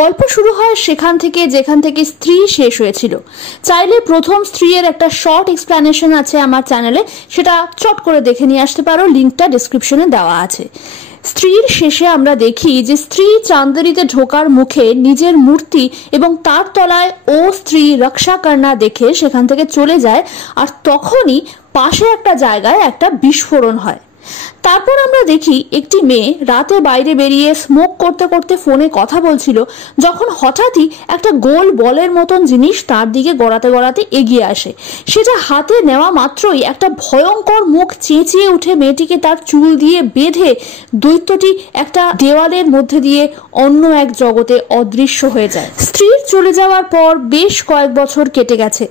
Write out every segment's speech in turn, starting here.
গল্প শুরু হয় সেখান থেকে যেখান থেকে স্ত্রী শেষ হয়েছিল। চাইলে প্রথম স্ত্রীর একটা শর্ট এক্সপ্লেনেশন আছে আমার চ্যানেলে, সেটা চট করে দেখে নিয়ে আসতে পারো, লিঙ্কটা ডেসক্রিপশনে দেওয়া আছে। স্ত্রীর শেষে আমরা দেখি যে স্ত্রী চান্দেরিতে ঢোকার মুখে নিজের মূর্তি এবং তার তলায় ও স্ত্রী রক্ষা কর্ণা দেখে সেখান থেকে চলে যায়, আর তখনই পাশে একটা জায়গায় একটা বিস্ফোরণ হয়। তারপর আমরা দেখি একটি মেয়ে রাতে বাইরে বেরিয়ে স্মোক করতে করতে ফোনে কথা বলছিল, যখন হঠাৎই একটা গোল বলের মতন জিনিস তার দিকে গড়াতে গড়াতে এগিয়ে আসে। সেটা হাতে নেওয়া মাত্রই একটা ভয়ঙ্কর মুখ চেঁচিয়ে উঠে মেয়েটিকে তার চুল দিয়ে বেঁধে দৈত্যটি একটা দেওয়ালের মধ্যে দিয়ে অন্য এক জগতে অদৃশ্য হয়ে যায়। স্ত্রীর চলে যাওয়ার পর বেশ কয়েক বছর কেটে গেছে।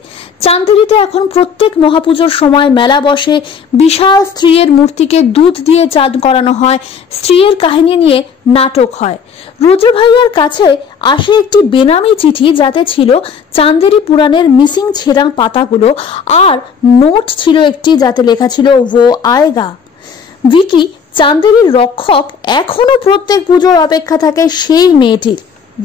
চান্দেরিতে এখন প্রত্যেক মহাপুজোর সময় মেলা বসে, বিশাল স্ত্রীর মূর্তিকে দুধ দিয়ে চাঁদ করানো হয়, স্ত্রীর কাহিনী নিয়ে নাটক হয়। রুদ্র ভাইয়ার কাছে আসে একটি বেনামি চিঠি, যাতে ছিল চান্দেরি পুরাণের মিসিং ছেঁড়া পাতাগুলো, আর নোট ছিল একটি যাতে লেখা ছিল वो आएगा। ভিকি চান্দেরির রক্ষক এখনো প্রত্যেক পুজোর অপেক্ষা থাকে সেই মেয়েটির,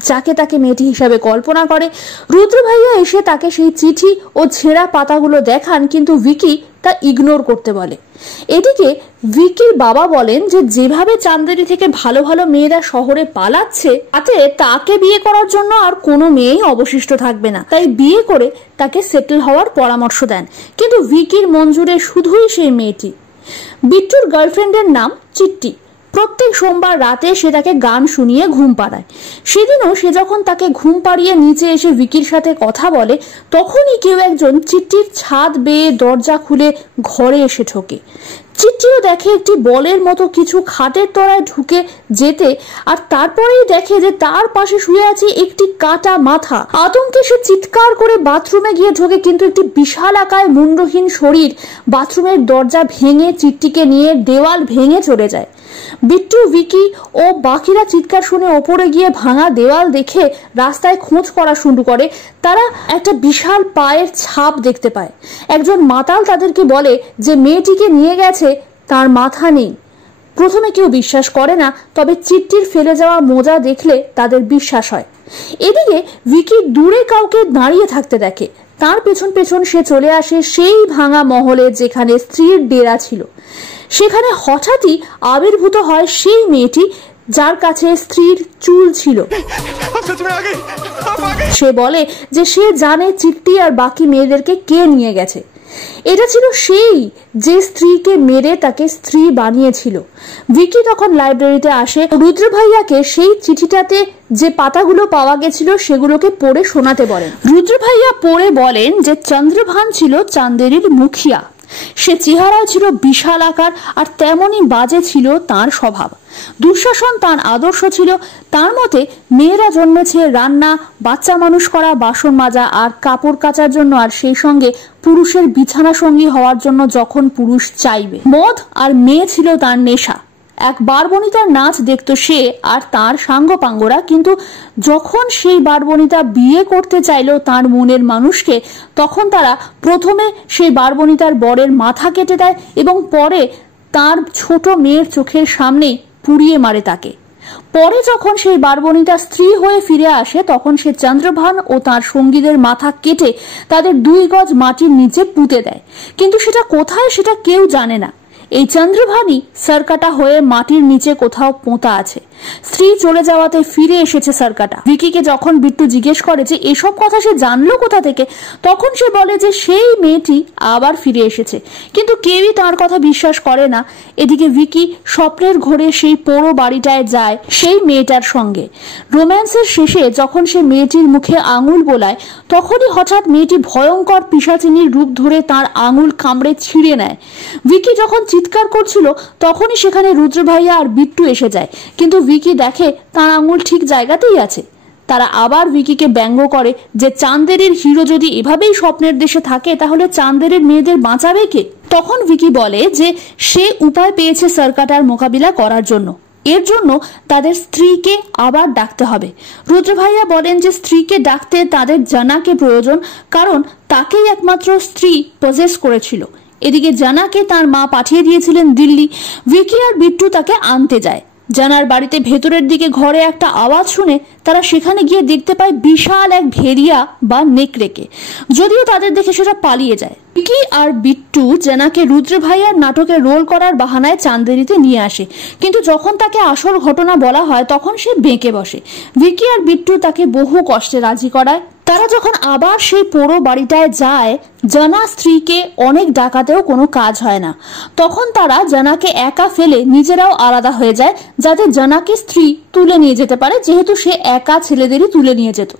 যাকে তাকে মেয়েটি হিসাবে কল্পনা করে। রুদ্র ভাইয়া এসে তাকে সেই চিঠি ও ছেঁড়া পাতাগুলো দেখান, কিন্তু ভিকি তা ইগনোর করতে বলে। এদিকে ভিকির বাবা বলেন যে যেভাবে চান্দেরি থেকে ভালো ভালো মেয়েরা শহরে পালাচ্ছে, তাতে তাকে বিয়ে করার জন্য আর কোনো মেয়েই অবশিষ্ট থাকবে না, তাই বিয়ে করে তাকে সেটেল হওয়ার পরামর্শ দেন। কিন্তু ভিকির মঞ্জুরে শুধুই সেই মেয়েটি। বিট্টুর গার্লফ্রেন্ডের নাম চিট্টি। প্রত্যেক সোমবার রাতে সে তাকে গান শুনিয়ে ঘুম পাড়ায়। সেদিনও সে যখন তাকে ঘুম পাড়িয়ে নিচে এসে ভিকির সাথে কথা বলে, তখনই কেউ একজন চিট্টির ছাদ বেয়ে দরজা খুলে ঘরে এসে ঢোকে। চিট্টিও দেখে একটি বলের মতো কিছু খাটের তলায় ঢুকে যেতে, আর তারপরেই দেখে যে তার পাশে শুয়ে আছে একটি কাটা মাথা। আতঙ্কে সে চিৎকার করে বাথরুমে গিয়ে ঢোকে, কিন্তু একটি বিশাল আকায় মুন্ডহীন শরীর বাথরুমের দরজা ভেঙে চিট্টিকে নিয়ে দেওয়াল ভেঙে চলে যায়। বিট্টু, ভিকি ও বাকিরা চিৎকার শুনে ওপরে গিয়ে ভাঙা দেওয়াল দেখে রাস্তায় খোঁজ করা শুরু করে। তারা একটা বিশাল পায়ের ছাপ দেখতে পায়। একজন মাতাল তাদেরকে বলে যে মেয়েটিকে নিয়ে গেছে, তার মাথা নেই। প্রথমে কেউ বিশ্বাস করে না, তবে চিট্টির ফেলে যাওয়া মোজা দেখলে তাদের বিশ্বাস হয়। এদিকে ভিকি দূরে কাউকে দাঁড়িয়ে থাকতে দেখে। তার পেছন পেছন সে চলে আসে সেই ভাঙা মহলে যেখানে স্ত্রীর ডেরা ছিল। সেখানে হঠাৎই আবির্ভূত হয় সেই মেয়েটি, যার কাছে স্ত্রীর চুল ছিল। সে বলে যে সে জানে চিট্টি আর বাকি মেয়েদেরকে কে নিয়ে গেছে। এটা ছিল সেই যে স্ত্রীকে মেরে তাকে স্ত্রী বানিয়েছিল। ভিকি তখন লাইব্রেরিতে আসে, রুদ্র ভাইয়াকে সেই চিঠিটাতে যে পাতাগুলো পাওয়া গেছিল সেগুলোকে পড়ে শোনাতে বলেন। রুদ্র ভাইয়া পড়ে বলেন যে চন্দ্রভান ছিল চান্দেরির মুখিয়া। সে চেহারায় ছিল বিশাল আকার, আর তেমনই বাজে ছিল তার স্বভাব। দুঃশাসন তার আদর্শ ছিল। তার মতে মেয়েরা জন্মেছে রান্না, বাচ্চা মানুষ করা, বাসন মাজা আর কাপড় কাচার জন্য, আর সেই সঙ্গে পুরুষের বিছানা সঙ্গী হওয়ার জন্য যখন পুরুষ চাইবে। মদ আর মেয়ে ছিল তার নেশা। এক বারবনিতার নাচ দেখত সে আর তার সাঙ্গপাঙ্গরা, কিন্তু যখন সেই বারবনিতা বিয়ে করতে চাইল তার মনের মানুষকে, তখন তারা প্রথমে সেই বারবনিতার বরের মাথা কেটে দেয় এবং পরে তার ছোট মেয়ের চোখের সামনেই পুড়িয়ে মারে তাকে। পরে যখন সেই বারবনিতা স্ত্রী হয়ে ফিরে আসে, তখন সে চন্দ্রভান ও তার সঙ্গীদের মাথা কেটে তাদের 2 গজ মাটির নিচে পুঁতে দেয়। কিন্তু সেটা কোথায় সেটা কেউ জানে না। এই চন্দ্রভানই সরকাটা হয়ে মাটির নিচে কোথাও পোঁতা আছে। স্ত্রী চলে যাওয়াতে ফিরে এসেছে সরকাটা। ভিকিকে যখন বিট্টু জিজ্ঞেস করে যে এসব কথা সে জানলো কোথা থেকে, তখন সে বলে যে সেই মেয়েটি আবার ফিরে এসেছে, কিন্তু কেউই তার কথা বিশ্বাস করে না। এদিকে ভিকি স্বপ্নের ঘোরে সেই পোড়ো বাড়িটায় যায় সেই মেয়েটার সঙ্গে। রোম্যান্সের শেষে যখন সে মেয়েটির মুখে আঙুল বোলায়, তখনই হঠাৎ মেয়েটি ভয়ঙ্কর পিশাচিনীর রূপ ধরে তার আঙুল কামড়ে ছিঁড়ে নেয়। ভিকি যখন চিৎকার করছিল, তখনই সেখানে রুদ্র ভাইয়া আর বিট্টু এসে যায়, কিন্তু ভিকি দেখে তার আঙুল ঠিক জায়গাতেই আছে। তারা আবার ভিকিকে ব্যঙ্গ করে যে চান্দেরির হিরো যদি এভাবেই স্বপ্নের দেশে থাকে, তাহলে চান্দেরির মেয়েদের বাঁচাবে কে? তখন ভিকি বলে যে সে উপায় পেয়েছে সরকাটার মোকাবিলা করার জন্য। এর জন্য তাদের স্ত্রীকে আবার ডাকতে হবে। রুদ্র ভাইয়া বলেন যে স্ত্রীকে ডাকতে তাদের জানাকে প্রয়োজন, কারণ তাকেই একমাত্র স্ত্রী পজেস করেছিল। এদিকে জানাকে তার মা পাঠিয়ে দিয়েছিলেন দিল্লি। ভিকি আর বিট্টু তাকে আনতে যায়। জানার বাড়িতে ভেতরের দিকে ঘরে একটা আওয়াজ শুনে তারা সেখানে গিয়ে দেখতে পায় বিশাল এক ভেড়িয়া বা নেকড়েকে। যদিও তাদের দেখে সেটা পালিয়ে যায়। ভিকি আর বিট্টু জানাকে রুদ্র ভাইয়ার নাটকে রোল করার বাহানায় চান্দেরিতে নিয়ে আসে, কিন্তু যখন তাকে আসল ঘটনা বলা হয় তখন সে বেঁকে বসে। ভিকি আর বিট্টু তাকে বহু কষ্টে রাজি করায়। তারা যখন আবার সেই পোড়ো বাড়িটায় যায়, জানা স্ত্রীকে অনেক ডাকাতেও কোনো কাজ হয় না। তখন তারা জানাকে একা ফেলে নিজেরাও আলাদা হয়ে যায়, যাতে জানাকে স্ত্রী তুলে নিয়ে যেতে পারে, যেহেতু সে একা ছেলেদেরই তুলে নিয়ে যেত।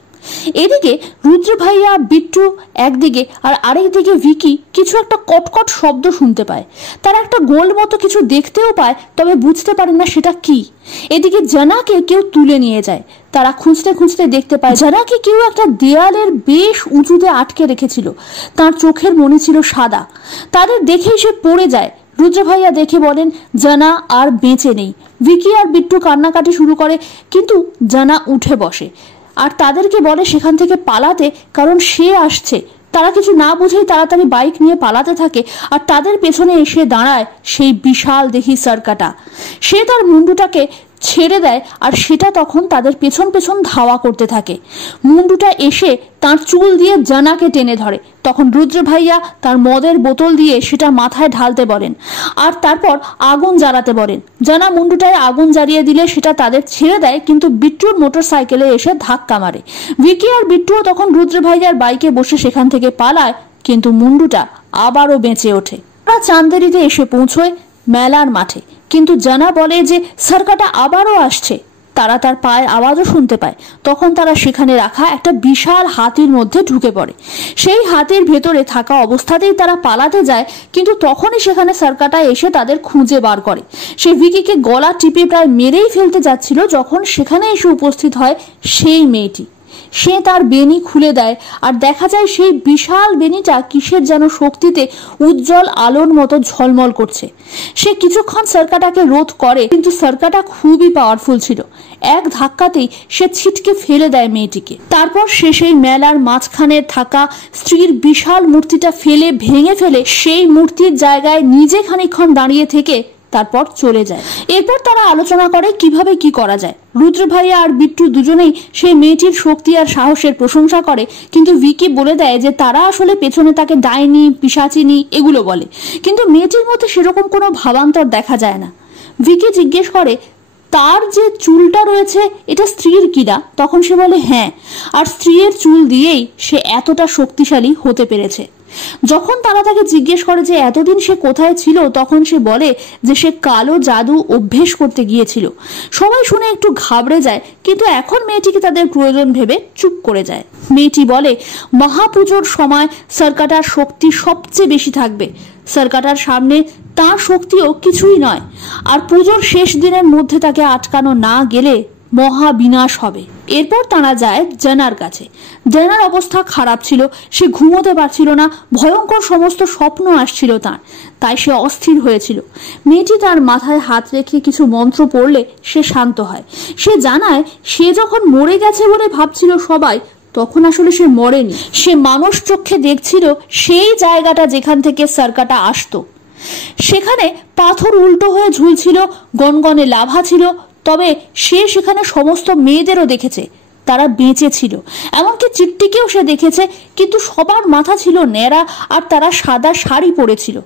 এদিকে রুদ্র ভাইয়া বিট্টু একদিকে আর আরেকদিকে ভিকি কিছু একটা কটকট শব্দ শুনতে পায়। তারা একটা গোল মতো কিছু দেখতেও পায়, তবে বুঝতে পারে না সেটা কি। এদিকে জানাকে কেউ তুলে নিয়ে যায়। তারা খুঁজতে খুঁজতে দেখতে পায় জানাকে কেউ একটা দেয়ালের বেশ উঁচুতে আটকে রেখেছিল। তার চোখের মনি ছিল সাদা। তাদের দেখেই সে পড়ে যায়। রুদ্র ভাইয়া দেখে বলেন জানা আর বেঁচে নেই। ভিকি আর বিট্টু কান্নাকাটি শুরু করে, কিন্তু জানা উঠে বসে আর তাদেরকে বলে সেখান থেকে পালাতে, কারণ সে আসছে। তারা কিছু না বুঝেই তাড়াতাড়ি বাইক নিয়ে পালাতে থাকে, আর তাদের পেছনে এসে দাঁড়ায় সেই বিশাল দেহি সরকাটা। সে তার মুন্ডুটাকে ছেড়ে দেয় আর সেটা তখন তাদের পেছন পেছন ধাওয়া করতে থাকে। মুন্ডুটা এসে তার চুল দিয়ে জানাকে টেনে ধরে। তখন রুদ্র ভাইয়া তার মদের বোতল দিয়ে সেটা মাথায় ঢালতে বলেন আর তারপর আগুন জ্বালাতে বলেন। জানা মুন্ডুটায় আগুন জ্বালিয়ে দিলে সেটা তাদের ছেড়ে দেয়, কিন্তু বিট্টুর মোটর সাইকেলে এসে ধাক্কা মারে। ভিকি আর বিট্টুও তখন রুদ্র ভাইয়ার বাইকে বসে সেখান থেকে পালায়, কিন্তু মুন্ডুটা আবারও বেঁচে ওঠে। তারা চান্দেরিতে এসে পৌঁছয় মেলার মাঠে, কিন্তু জানা বলে যে সরকাটা আবারও আসছে। তারা তার পায়ের আওয়াজও শুনতে পায়। তখন তারা সেখানে রাখা একটা বিশাল হাতির মধ্যে ঢুকে পড়ে। সেই হাতির ভেতরে থাকা অবস্থাতেই তারা পালাতে যায়, কিন্তু তখনই সেখানে সরকাটা এসে তাদের খুঁজে বার করে। সে ভিকিকে গলা টিপে প্রায় মেরেই ফেলতে যাচ্ছিল, যখন সেখানে এসে উপস্থিত হয় সেই মেয়েটি। সে তার বেনি খুলে দেয় আর দেখা যায় সেই বিশাল বেনিটা কিসের যেন শক্তিতে উজ্জ্বল আলোর মতো ঝলমল করছে। সে কিছুক্ষণ সরকাটাকে রোধ করে, কিন্তু সরকাটা খুবই পাওয়ারফুল ছিল। এক ধাক্কাতেই সে ছিটকে ফেলে দেয় মেয়েটিকে। তারপর সে সেই মেলার মাঝখানে থাকা স্ত্রীর বিশাল মূর্তিটা ভেঙে ফেলে সেই মূর্তির জায়গায় নিজে খানিকক্ষণ দাঁড়িয়ে থেকে তারপর চলে যায়। এরপর তারা আলোচনা করে কিভাবে কি করা যায়। রুদ্র ভাইয়া আর বিট্টু দুজনেই সেই মেয়েটির শক্তি আর সাহসের প্রশংসা করে, কিন্তু ভিকি বলে দেয় যে তারা আসলে পেছনে তাকে ডাইনি পিশাচিনি এগুলো বলে, কিন্তু মেয়েটির মধ্যে সেরকম কোনো ভাবান্তর দেখা যায় না। ভিকি জিজ্ঞেস করে তার যে চুলটা রয়েছে এটা স্ত্রীর কিনা। তখন সে বলে হ্যাঁ, আর স্ত্রীর চুল দিয়েই সে এতটা শক্তিশালী হতে পেরেছে। যখন তারা তাকে জিজ্ঞেস করে যে এতদিন সে কোথায় ছিল, তখন সে বলে যে সে কালো জাদু অভ্যেস করতে গিয়েছিল। সবাই শুনে একটু ঘাবড়ে যায়, কিন্তু এখন মেয়েটিকে তাদের প্রয়োজন ভেবে চুপ করে যায়। মেয়েটি বলে মহাপুজোর সময় সরকাটার শক্তি সবচেয়ে বেশি থাকবে। সরকাটার সামনে তার শক্তিও কিছুই নয়, আর পুজোর শেষ দিনের মধ্যে তাকে আটকানো না গেলে মহা বিনাশ হবে। এরপর তারা যায় জানার কাছে। জানার অবস্থা খারাপ ছিল, সে ঘুমোতে পারছিল না, ভয়ঙ্কর সমস্ত স্বপ্ন আসছিল তার, তাই সে অস্থির হয়েছিল। মেয়েটি তার মাথায় হাত রেখে কিছু মন্ত্র পড়লে সে শান্ত হয়। সে জানায় সে যখন মরে গেছে বলে ভাবছিল সবাই, তখন আসলে সে মরেনি। সে মানুষ চোখে দেখছিল সেই জায়গাটা যেখান থেকে সরকাটা আসতো। সেখানে পাথর উল্টো হয়ে ঝুলছিল, গনগনে লাভা ছিল, তবে সে সেখানে সমস্ত মেয়েদেরও দেখেছে, তারা বেঁচে ছিল। এমনকি চিট্টিকেও সে দেখেছে, কিন্তু সবার মাথা ছিল ন্যাড়া আর তারা সাদা শাড়ি পরেছিল।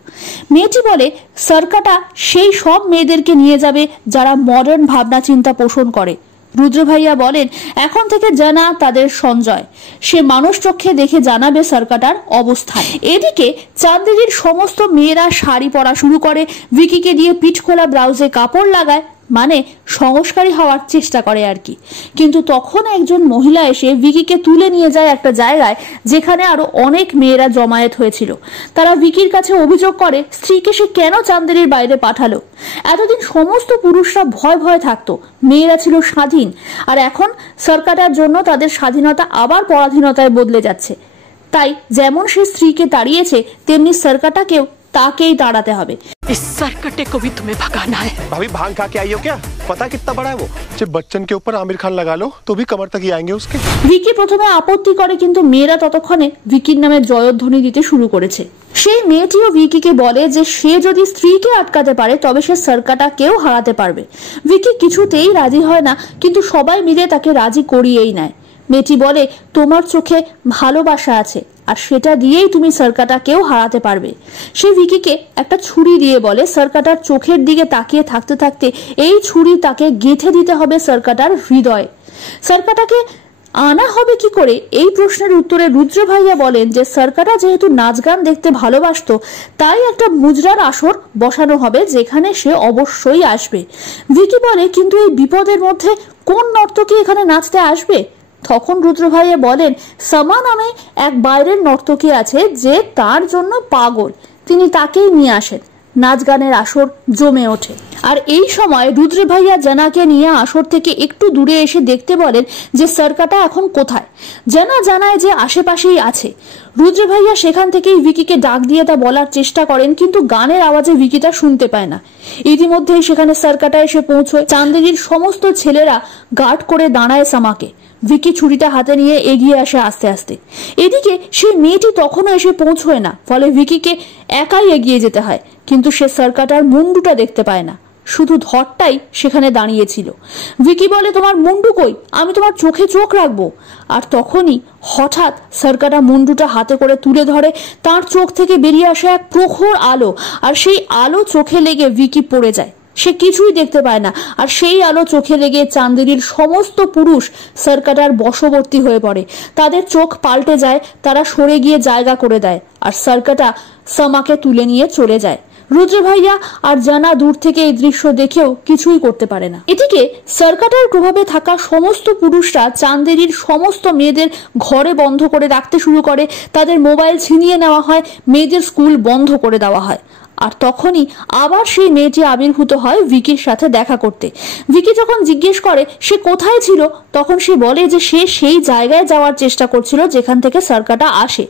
মেয়েটি বলে সরকাটা সেই সব মেয়েদেরকে নিয়ে যাবে যারা মডার্ন ভাবনা চিন্তা পোষণ করে। রুদ্র ভাইয়া বলেন এখন থেকে জানা তাদের সঞ্জয়, সে মানুষ চোখে দেখে জানাবে সরকাটার অবস্থান। এদিকে চান্দেরির সমস্ত মেয়েরা শাড়ি পরা শুরু করে, ভিকিকে দিয়ে পিঠ খোলা ব্লাউজে কাপড় লাগায়, মানে সংস্কারী হওয়ার চেষ্টা করে আর কি। কিন্তু তখন একজন মহিলা এসে ভিকিকে তুলে নিয়ে যায় একটা জায়গায় যেখানে আরো অনেক মেয়েরা জমায়েত হয়েছিল। তারা ভিকির কাছে অভিযোগ করে স্ত্রীকে সে কেন চান্দেরির বাইরে পাঠালো। এতদিন সমস্ত পুরুষরা ভয় ভয় থাকতো, মেয়েরা ছিল স্বাধীন, আর এখন সরকারের জন্য তাদের স্বাধীনতা আবার পরাধীনতায় বদলে যাচ্ছে। তাই যেমন সে স্ত্রীকে তাড়িয়েছে, তেমনি সরকারটাকেও তাকেই তাড়াতে হবে। इस सरकटे को भी तुम्हें भगाना है। भाभी भांग खा के आई हो क्या? पता कितना बड़ा है वो? जब बच्चन के ऊपर आमिर खान लगा लो तो भी कमर तक ही आएंगे उसके। ভিকি প্রথমে আপত্তি করে, কিন্তু মেয়েরা ততক্ষণে ভিকির নামে জয়ধ্বনি দিতে শুরু করেছে। সেই মেয়েটিও ভিকিকে বলে যে সে যদি স্ত্রীকে আটকাতে পারে তবে সে সরকাটাকেও হারাতে পারবে। ভিকি কিছুতেই রাজি হয় না, কিন্তু সবাই মিলে তাকে রাজি করিয়েই নেয়। মেয়েটি বলে, তোমার চোখে ভালোবাসা আছে আর সেটা দিয়েই তুমি সরকাটাকেও হারাতে পারবে। সে ভিকিকে একটা ছুরি দিয়ে বলে সরকাটার চোখের দিকে তাকিয়ে থাকতে থাকতে এই ছুরি তাকে গেঁথে দিতে হবে সরকাটার হৃদয়ে। সরকাটাকে আনা হবে কি করে, এই প্রশ্নের উত্তরে রুদ্র ভাইয়া বলেন যে সরকাটা যেহেতু নাচ গান দেখতে ভালোবাসতো তাই একটা মুজরার আসর বসানো হবে যেখানে সে অবশ্যই আসবে। ভিকি বলে, কিন্তু এই বিপদের মধ্যে কোন নর্তকী এখানে নাচতে আসবে? তখন রুদ্র ভাইয়া বলেন, সমা নামে এক বাইরের নর্তকী আছে যে তার জন্য পাগল, তিনি তাকেই নিয়ে আসেন। নাচ গানের আসর জমে ওঠে। আর এই সময় রুদ্র ভাইয়া জানাকে নিয়ে আসর থেকে একটু দূরে এসে দেখতে বলেন যে সরকাটা এখন কোথায়। জানা জানায় যে আশেপাশেই আছে। রুদ্র ভাইয়া সেখান থেকেই ভিকিকে ডাক দিয়ে তা বলার চেষ্টা করেন, কিন্তু গানের আওয়াজে ভিকি তা শুনতে পায় না। ইতিমধ্যেই সেখানে সরকাটা এসে পৌঁছয়। চান্দেরির সমস্ত ছেলেরা গার্ড করে দাঁড়ায় সামাকে। ভিকি ছুরিটা হাতে নিয়ে এগিয়ে আসে আস্তে আস্তে। এদিকে সেই মেয়েটি তখনও এসে পৌঁছয় না, ফলে ভিকিকে একাই এগিয়ে যেতে হয়। কিন্তু সে সরকাটার মুন্ডুটা দেখতে পায় না, শুধু ধরটাই সেখানে দাঁড়িয়েছিল। ভিকি বলে, তোমার মুন্ডু কই? আমি তোমার চোখে চোখ রাখবো। আর তখনই হঠাৎ সরকাটা মুন্ডুটা হাতে করে তুলে ধরে। তার চোখ থেকে বেরিয়ে আসে এক প্রখর আলো, আর সেই আলো চোখে লেগে ভিকি পড়ে যায়। সে কিছুই দেখতে পায় না, আর সেই আলো চোখে লেগে চান্দেরির সমস্ত পুরুষ সরকাটার বশবর্তী হয়ে পড়ে। তাদের চোখ পাল্টে যায়, তারা সরে গিয়ে জায়গা করে দেয়, আর সরকাটা সামাকে তুলে নিয়ে চলে যায়। রুদ্র ভাইয়া আর জানা দূর থেকে এই দৃশ্য দেখেও কিছুই করতে পারে না। এদিকে সরকাটার প্রভাবে থাকা সমস্ত পুরুষরা চান্দেরির সমস্ত মেয়েদের ঘরে বন্ধ করে রাখতে শুরু করে। তাদের মোবাইল ছিনিয়ে নেওয়া হয়, মেয়েদের স্কুল বন্ধ করে দেওয়া হয়। আর তখনই আবার সেই মেয়েটি আবির্ভূত হয় ভিকির সাথে দেখা করতে। ভিকি যখন জিজ্ঞেস করে সে কোথায় ছিল, তখন সে বলে যে সে সেই জায়গায় যাওয়ার চেষ্টা করছিল যেখান থেকে সরকাটা আসে।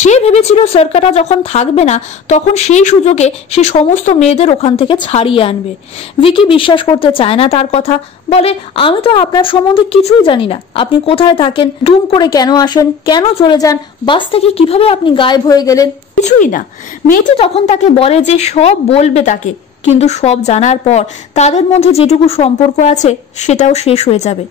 সে ভেবেছিল সরকাটা যখন থাকবে না তখন সেই সুযোগে সে সমস্ত মেয়েদের ওখান থেকে ছাড়িয়ে আনবে। ভিকি বিশ্বাস করতে চায় না তার কথা, বলে, আমি তো আপনার সম্বন্ধে কিছুই জানি না। আপনি কোথায় থাকেন, ধুম করে কেন আসেন, কেন চলে যান, বাস থেকে কিভাবে আপনি গায়েব হয়ে গেলেন, কিছুই না। মেয়েটি তখন তাকে বলে যে সব বলবে তাকে, কিন্তু সব জানার পর তাদের মধ্যে যেটুকু সম্পর্ক আছে সেটাও শেষ হয়ে যাবে।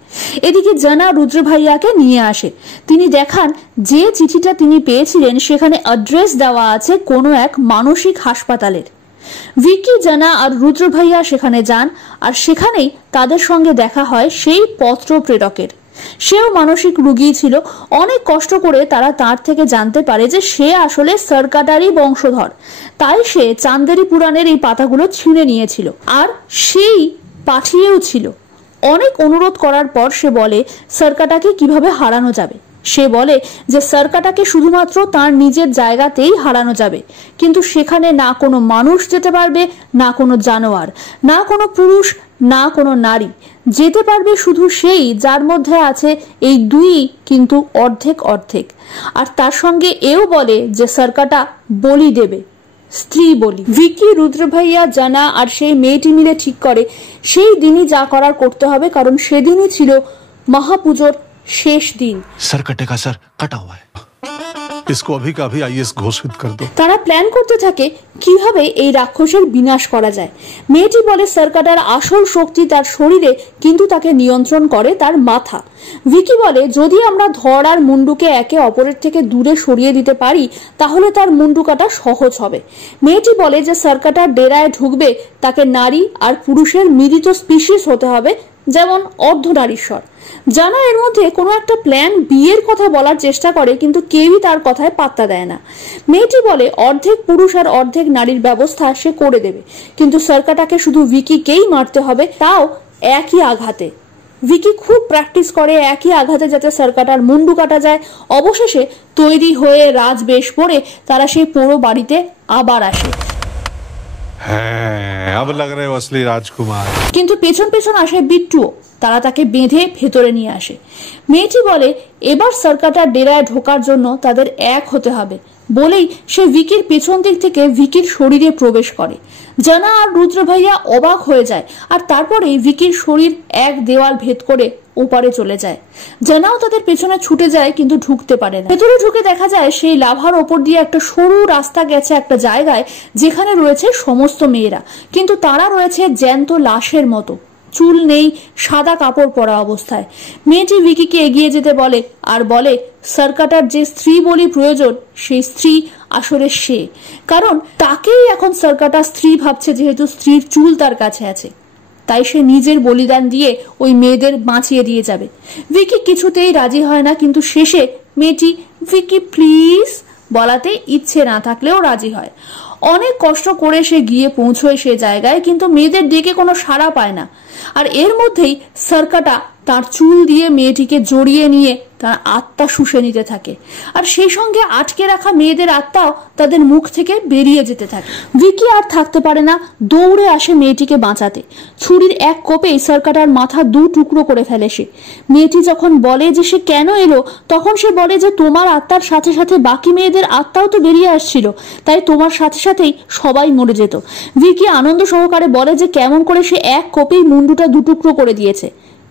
এদিকে জানা রুদ্র ভাইয়াকে নিয়ে আসে। তিনি দেখান যে চিঠিটা তিনি পেয়েছিলেন সেখানে অ্যাড্রেস দেওয়া আছে কোনো এক মানসিক হাসপাতালের। ভিকি, জানা আর রুদ্র ভাইয়া সেখানে যান, আর সেখানেই তাদের সঙ্গে দেখা হয় সেই পত্র প্রেরকের। সেও মানসিক রোগী ছিল। অনেক কষ্ট করে তারা তার থেকে জানতে পারে যে সে আসলে সরকাটারই বংশধর। তাই সে চান্দেরি পুরাণের এই পাতাগুলো ছিঁড়ে নিয়েছিল, আর সেই পাঠিয়েও ছিল। অনেক অনুরোধ করার পর সে বলে সরকাটাকে কিভাবে হারানো যাবে। সে বলে যে সরকাটাকে শুধুমাত্র তার নিজের জায়গাতেই হারানো যাবে, কিন্তু সেখানে না কোনো মানুষ যেতে পারবে, না কোনো জানোয়ার, না কোনো পুরুষ, না কোনো নারী। যেতে পারবে শুধু সেই যার মধ্যে আছে এই দুই, কিন্তু অর্ধেক অর্ধেক। আর তার সঙ্গে এও বলে যে সরকাটা বলি দেবে, স্ত্রী বলি। ভিকি, রুদ্র ভাইয়া, জানা আর সেই মেয়েটি মিলে ঠিক করে সেই দিনই যা করার করতে হবে, কারণ সেদিনই ছিল মহাপুজোর শেষ দিন। सरकटे का सर कटा हुआ है, इसको अभी का अभी आईएएस घोषित कर दो। তারা প্ল্যান করতে থাকে কিভাবে এই রাক্ষসের বিনাশ করা যায়। মেয়েটি বলে সরকাটার আসল শক্তি তার শরীরে, কিন্তু তাকে নিয়ন্ত্রণ করে তার মাথা। ভিকি বলে যদি আমরা ধর আর মুন্ডুকে একে অপরের থেকে দূরে সরিয়ে দিতে পারি তাহলে তার মুন্ডু কাটা সহজ হবে। মেয়েটি বলে যে সরকাটার ডেরায় ঢুকবে তাকে নারী আর পুরুষের মিলিত স্পিসিস হতে হবে, যেমন অর্ধনারীশ্বর। জানা এর মধ্যে কোনো একটা প্ল্যান বিয়ের কথা বলার চেষ্টা করে, কিন্তু কেউই তার কথায় পাত্তা দেয় না। মেয়েটি বলে অর্ধেক পুরুষ আর অর্ধেক নারীর ব্যবস্থা সে করে দেবে, কিন্তু সরকাটাকে শুধু ভিকিকেই মারতে হবে, তাও একই আঘাতে। ভিকি খুব প্র্যাকটিস করে একই আঘাতে যাতে সরকাটার মুন্ডু কাটা যায়। অবশেষে তৈরি হয়ে রাজবেশ পরে তারা সেই পোড়ো বাড়িতে আবার আসে। अब लग रहे हो असली राजकुमार। কিন্তু পেছন পেছন আসে বিট্টুও। তারা তাকে বেঁধে ভেতরে নিয়ে আসে। মেয়েটি বলে এবার সার্কাটার ডেরায় ঢোকার জন্য তাদের এক হতে হবে বলেই সে ভিকির পেছন দিক থেকে ভিকির শরীরে প্রবেশ করে। জানা আর রুদ্র ভাইয়া অবাক হয়ে যায়, আর তারপরেই ভিকির শরীর এক দেওয়াল ভেদ করে ওপারে চলে যায়। জানাও তাদের পেছনে ছুটে যায়, কিন্তু ঢুকতে পারে না। ভেতরে ঢুকে দেখা যায় সেই লাভার ওপর দিয়ে একটা সরু রাস্তা গেছে একটা জায়গায় যেখানে রয়েছে সমস্ত মেয়েরা, কিন্তু তারা রয়েছে জ্যান্ত লাশের মতো, চুল নেই, সাদা কাপড় পরা অবস্থায়। মেয়েটি ভিকিকে এগিয়ে যেতে বলে আর বলে সার্কাটার যে স্ত্রী বলি প্রয়োজন সেই স্ত্রী আসলে সে, কারণ তাকেই এখন সার্কাটার স্ত্রী ভাবছে, যেহেতু স্ত্রীর চুল তার কাছে আছে, তাই সে নিজের বলিদান দিয়ে ওই মেয়েদের বাঁচিয়ে দিয়ে যাবে। ভিকি কিছুতেই রাজি হয় না, কিন্তু শেষে মেয়েটি ভিকি প্লিজ বলাতে ইচ্ছে না থাকলেও রাজি হয়। অনেক কষ্ট করে সে গিয়ে পৌঁছয় সে জায়গায়, কিন্তু মেয়েদের ডেকে কোনো সাড়া পায় না। আর এর মধ্যেই সার্কাটা তার চুল দিয়ে মেয়েটিকে জড়িয়ে নিয়ে তার আত্মা শুষে নিতে থাকে, আর সেই সঙ্গে আটকে রাখা মেয়েদের আত্মাও তাদের মুখ থেকে বেরিয়ে যেতে থাকে। ভিকি আর থাকতে পারে না, দৌড়ে আসে মেয়েটিকে বাঁচাতে। ছুরির এক কোপেই সার্কাটার মাথা দু টুকরো করে ফেলে সে। মেয়েটি যখন বলে যে সে কেন এলো, তখন সে বলে যে তোমার আত্মার সাথে সাথে বাকি মেয়েদের আত্মাও তো বেরিয়ে আসছিল, তাই তোমার সাথে সাথেই সবাই মরে যেত। ভিকি আনন্দ সহকারে বলে যে কেমন করে সে এক কোপেই মুন্ডুটা দুটুকরো করে দিয়েছে,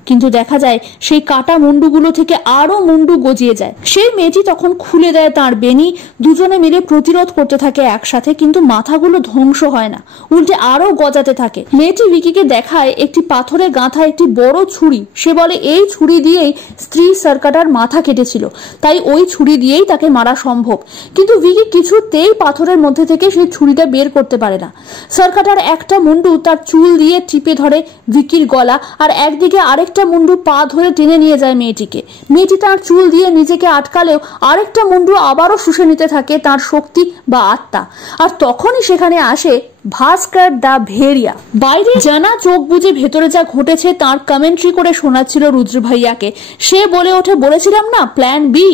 কিন্তু দেখা যায় সেই কাটা মুন্ডুগুলো থেকে আরো মুন্ডু গজিয়ে যায়। সেই মেয়েটি তখন খুলে দেয় তার বেনি, দুজনে মিলে প্রতিরোধ করতে থাকে একসাথে, কিন্তু মাথাগুলো ধ্বংস হয় না, উল্টে আরো গজাতে থাকে। মেয়েটি ভিকিকে দেখায় একটি পাথরে গাঁথা একটি বড় ছুরি। সে বলে এই ছুরি দিয়েই স্ত্রী সার্কাটার মাথা কেটেছিল, তাই ওই ছুরি দিয়েই তাকে মারা সম্ভব। কিন্তু ভিকি কিছুতেই পাথরের মধ্যে থেকে সেই ছুরিটা বের করতে পারে না। সার্কাটার একটা মুন্ডু তার চুল দিয়ে টিপে ধরে ভিকির গলা, আর একদিকে আরেকটা মুন্ডু পা ধরে টেনে নিয়ে যায় মেয়েটিকে। মেয়েটি তার চুল দিয়ে নিজেকে আটকালেও আরেকটা মুন্ডু আবারও শুষে নিতে থাকে তার শক্তি বা আত্মা। আর তখনই সেখানে আসে ভাস্কর দা ভেরিয়া। বাইরে জানা চোখ বুঝে ভেতরে যা ঘটেছে তার কমেন্ট্রি করে শোনাচ্ছিল রুদ্র ভাইয়াকে। সে বলে ওঠে, বলেছিলাম না প্ল্যান বি,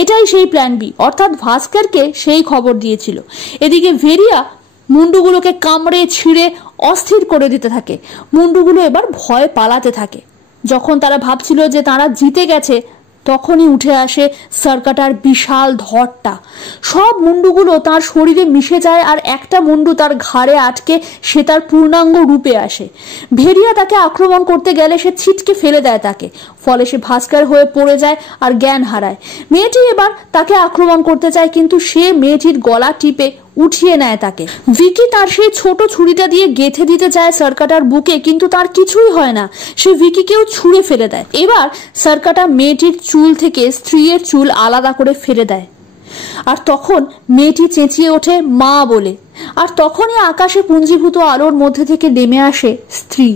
এটাই সেই প্ল্যান বি, অর্থাৎ ভাস্করকে সেই খবর দিয়েছিল। এদিকে ভেরিয়া মুন্ডুগুলোকে কামড়ে ছিঁড়ে অস্থির করে দিতে থাকে। মুন্ডুগুলো এবার ভয় পালাতে থাকে। যখন তারা ভাবছিল যে তারা জিতে গেছে, তখনই উঠে আসে সার্কাটার বিশাল ধরটা। সব মুন্ডুগুলো তার শরীরে মিশে যায়, আর একটা মুন্ডু তার ঘাড়ে আটকে সে তার পূর্ণাঙ্গ রূপে আসে। ভেরিয়া তাকে আক্রমণ করতে গেলে সে ছিটকে ফেলে দেয় তাকে, ফলে সে ভাস্কর হয়ে পড়ে যায় আর জ্ঞান হারায়। মেয়েটি এবার তাকে আক্রমণ করতে চায়, কিন্তু সে মেয়েটির গলা টিপে উঠিয়ে নেয় তাকে। ভিকি তার সেই ছোট ছুরিটা দিয়ে গেঁথে দিতে চায় সার্কাটার বুকে, কিন্তু তার কিছুই হয় না, সে ভিকিকেও ছুঁড়ে ফেলে দেয়। এবার সার্কাটা মেয়েটির চুল থেকে স্ত্রীর চুল আলাদা করে ফেলে দেয়, আর তখন মেয়েটি চেঁচিয়ে ওঠে মা বলে। আর তখনই আকাশে পুঞ্জীভূত আলোর মধ্যে থেকে নেমে আসে স্ত্রী।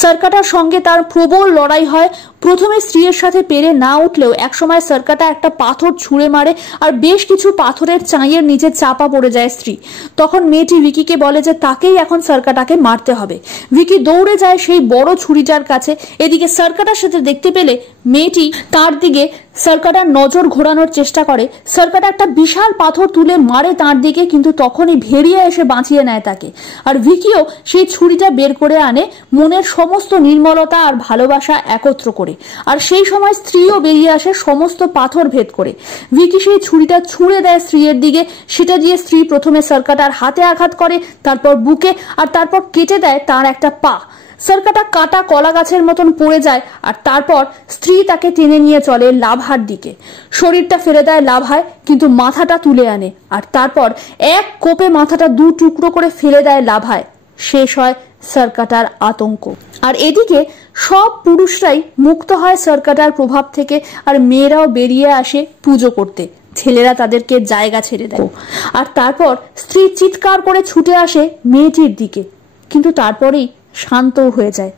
সার্কাটার সঙ্গে তার প্রবল লড়াই হয়। প্রথমে স্ত্রীর সাথে পেরে না উঠলেও একসময় সার্কাটা একটা পাথর ছুঁড়ে মারে, আর বেশ কিছু পাথরের চাঁইয়ের নিচে চাপা পড়ে যায় স্ত্রী। তখন মেয়েটি ভিকিকে বলে যে তাকেই এখন সার্কাটাকে মারতে হবে। ভিকি দৌড়ে যায় সেই বড় ছুরিটার কাছে। এদিকে সার্কাটার সাথে দেখতে পেলে মেয়েটি তার দিকে সার্কাটার নজর ঘোরানোর চেষ্টা করে। সার্কাটা একটা বিশাল পাথর তুলে মারে তার দিকে, কিন্তু তখনই ভেরিয়া এসে বাঁচিয়ে নেয় তাকে। আর ভিকিও সেই ছুরিটা বের করে আনে, মনের সমস্ত নির্মলতা আর ভালোবাসা একত্র করে। আর সেই সময় স্ত্রীও বেরিয়ে আসে সমস্ত পাথর ভেদ করে। ভিকি সেই ছুরিটা ছুঁড়ে দেয় স্ত্রীর দিকে। সেটা দিয়ে স্ত্রী প্রথমে সার্কাটার হাতে আঘাত করে, তারপর বুকে, আর তারপর কেটে দেয় তার একটা পা। সার্কাটা কাটা কলা গাছের মতন পড়ে যায়, আর তারপর স্ত্রী তাকে টেনে নিয়ে চলে লাভার দিকে। শরীরটা ফেলে দেয় লাভায়, কিন্তু মাথাটা তুলে আনে, আর তারপর এক কোপে মাথাটা দু টুকরো করে ফেলে দেয় লাভায়। শেষ হয় সার্কাটার আতঙ্ক। আর এদিকে সব পুরুষরাই মুক্ত হয় সার্কাটার প্রভাব থেকে, আর মেয়েরাও বেরিয়ে আসে পুজো করতে। ছেলেরা তাদেরকে জায়গা ছেড়ে দেয়, আর তারপর স্ত্রী চিৎকার করে ছুটে আসে মেয়েটির দিকে, কিন্তু তারপরেই শান্ত হয়ে যায়।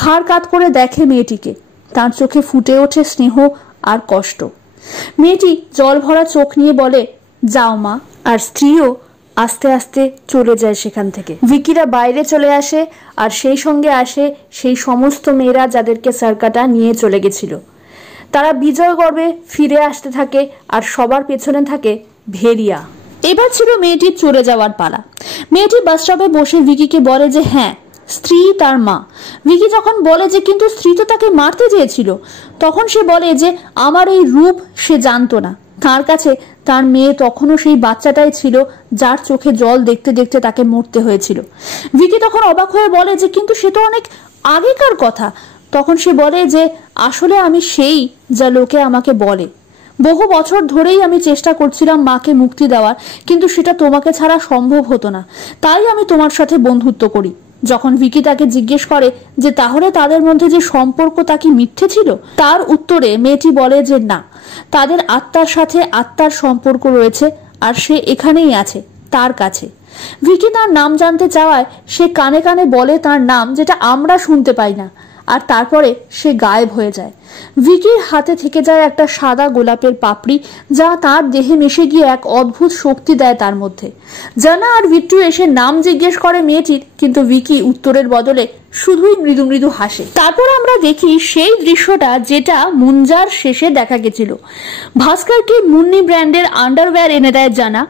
ঘাড় কাত করে দেখে মেয়েটিকে, তার চোখে ফুটে ওঠে স্নেহ আর কষ্ট। মেয়েটি জল ভরা চোখ নিয়ে বলে যাও মা, আর স্ত্রীও আস্তে আস্তে চলে যায় সেখান থেকে। ভিকিরা বাইরে চলে আসে, আর সেই সঙ্গে আসে সেই সমস্ত মেয়েরা যাদেরকে সার্কাটা নিয়ে চলে গেছিল। তারা বিজয় গর্বে ফিরে আসতে থাকে, আর সবার পেছনে থাকে ভেরিয়া। এবার ছিল মেয়েটির চলে যাওয়ার পালা। মেয়েটি বাস স্টপে বসে ভিকিকে বলে যে হ্যাঁ, স্ত্রী তার মা। ভিকি যখন বলে যে কিন্তু স্ত্রী তো তাকে মারতে চেয়েছিল, তখন সে বলে যে আমার এই রূপ সে জানতো না, তার কাছে তার মেয়ে তখনও সেই বাচ্চাটাই ছিল যার চোখে জল দেখতে দেখতে তাকে মরতে হয়েছিল। ভিকি তখন অবাক হয়ে বলে যে কিন্তু সে তো অনেক আগেকার কথা। তখন সে বলে যে আসলে আমি সেই যা লোকে আমাকে বলে, বহু বছর ধরেই আমি চেষ্টা করছিলাম মাকে মুক্তি দেওয়ার, কিন্তু সেটা তোমাকে ছাড়া সম্ভব হতো না, তাই আমি তোমার সাথে বন্ধুত্ব করি। যখন ভিকি তাকে জিজ্ঞেস করে যে তাহলে তাদের মধ্যে যে সম্পর্ক তা কি মিথ্যে ছিল, তার উত্তরে মেয়েটি বলে যে না, তাদের আত্মার সাথে আত্মার সম্পর্ক রয়েছে আর সে এখানেই আছে তার কাছে। ভিকি তার নাম জানতে চাওয়ায় সে কানে কানে বলে তার নাম, যেটা আমরা শুনতে পাই না, আর তারপরে সে গায়েব হয়ে যায়। ভিকির হাতে থেকে যায় একটা সাদা গোলাপের পাপড়ি, যা তার দেহে মিশে গিয়ে এক অদ্ভুত শক্তি দেয় তার মধ্যে। জানা আর ভিট্টু এসে নাম জিজ্ঞেস করে মেয়েটির, কিন্তু ভিকি উত্তরের বদলে শুধুই মৃদু মৃদু হাসে। তারপর আমরা দেখি সেই দৃশ্যটা যেটা মুঞ্জার শেষে দেখা গেছিল। ভাস্করকে মুন্নি ব্র্যান্ডের আন্ডারওয়্যার এনে দেয় জানা।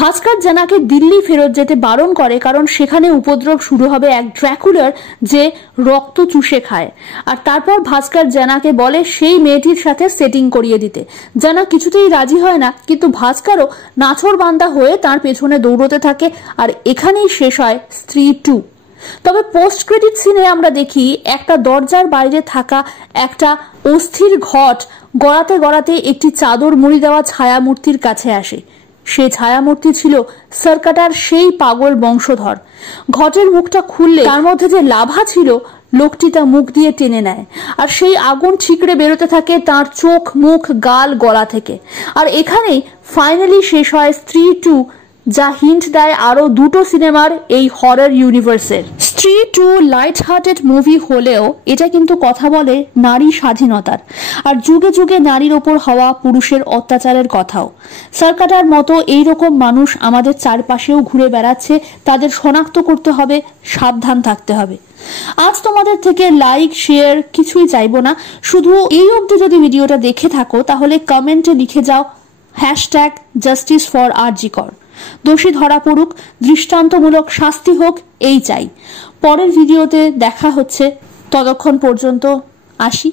ভাস্কর জানাকে দিল্লি ফেরত যেতে বারণ করে, কারণ সেখানে উপদ্রব শুরু হবে এক ড্র্যাকুলার যে রক্ত চুষে খায়। আর তারপর ভাস্কর জানাকে বলে সেই মেয়েটির সাথে সেটিং করিয়ে দিতে। জানা কিছুতেই রাজি হয় না, কিন্তু ভাস্করও নাছোড়বান্দা হয়ে তার পেছনে দৌড়তে থাকে। আর এখানেই শেষ হয় স্ত্রী 2। তবে পোস্ট ক্রেডিট সিনে আমরা দেখি একটা দরজার বাইরে থাকা একটা অস্থির ঘট গড়াতে গড়াতে একটি চাদর মুড়ি দেওয়া ছায়ামূর্তির কাছে আসে। সেই ছায়ামূর্তি ছিল সরকাটার সেই পাগল বংশধর। ঘটের মুখটা খুললে তার মধ্যে যে লাভা ছিল, লোকটি তা মুখ দিয়ে টেনে নেয়, আর সেই আগুন ঠিকরে বেরোতে থাকে তার চোখ, মুখ, গাল, গলা থেকে। আর এখানেই ফাইনালি শেষ হয় স্ত্রী 2, যা হিন্ট দেয় আরো দুটো সিনেমার এই হরর ইউনিভার্সের। স্ত্রী 2 লাইট হার্টেড মুভি হলেও এটা কিন্তু কথা বলে নারী স্বাধীনতার আর যুগে যুগে নারীর ওপর হওয়া পুরুষের অত্যাচারের কথাও। সরকাটার মতো এইরকম মানুষ আমাদের চারপাশেও ঘুরে বেড়াচ্ছে, তাদের শনাক্ত করতে হবে, সাবধান থাকতে হবে। আজ তোমাদের থেকে লাইক, শেয়ার কিছুই চাইবো না, শুধু এই অবধি যদি ভিডিওটা দেখে থাকো তাহলে কমেন্টে লিখে যাও #JusticeForRGkar। দোষী ধরা পড়ুক, দৃষ্টান্তমূলক শাস্তি হোক, এই চাই। পরের ভিডিওতে দেখা হচ্ছে, ততক্ষণ পর্যন্ত আসি।